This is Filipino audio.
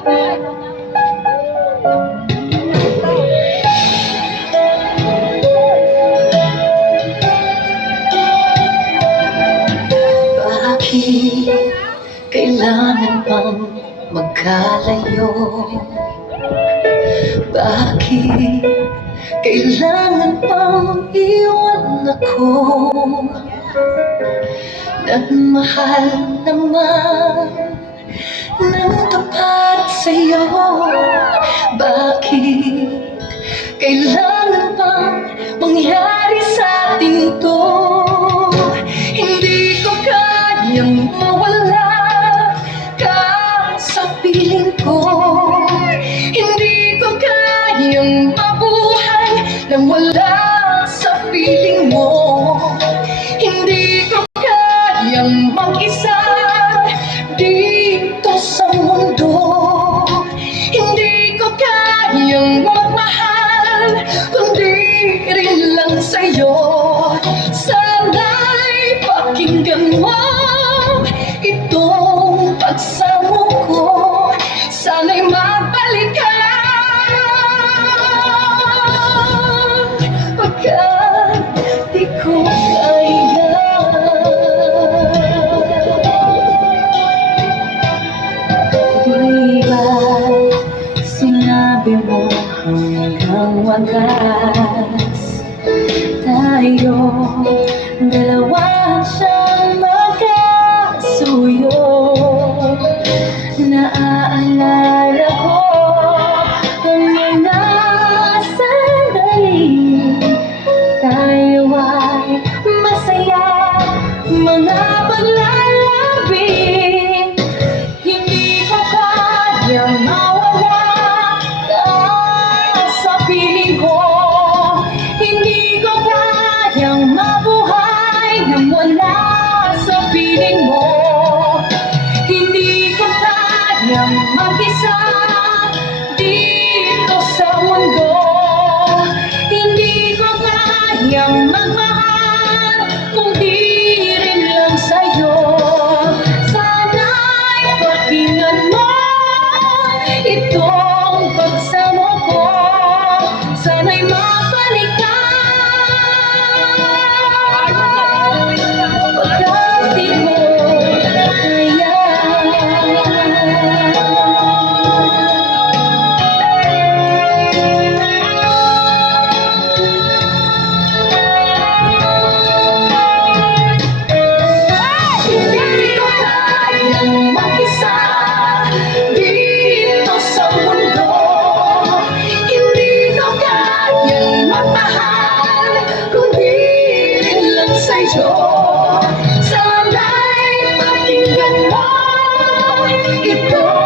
Bakit kailangan pang magkalayo? Bakit kailangan pang iwan ako? Nagmahal naman ng tapat sa'yo. Bakit kailangan pang mangyari sa atin to? Hindi ko kayang mawala ka sa piling ko. Hindi ko kayang mabuhay nang wala sa piling mo. Hindi ko kayang mag-isa dito sa mundo. Hindi ko kayang magmahal kundi rin lang sa'yo. Sana'y pakinggan mo itong pagsamo ko. Sana'y magbalik ka pagkat di ko kaya. Di ba sinabi mo hanggang wagas tayo dalawa siyang magkasuyo? Naaalala ko ang mga sandali tayo ay masaya, mga paglalambing. Hindi ko kayang mawala ka sa piling ko. Hindi ko kayang mabuhay nang wala sa piling mo. Hindi ko kayang mag-isa dito sa mundo. Hindi ko kayang magmahal kung di rin lang sa'yo. Sana'y pakinggan mo itong pagsamo ko. Sana'y mabalik ka pagkat di ko kaya. Hindi ko kayang mag-isa dito sa mundo. Hindi ko kayang magmahal kundi rin lang sa'yo. Sana'y pakinggan mo ito.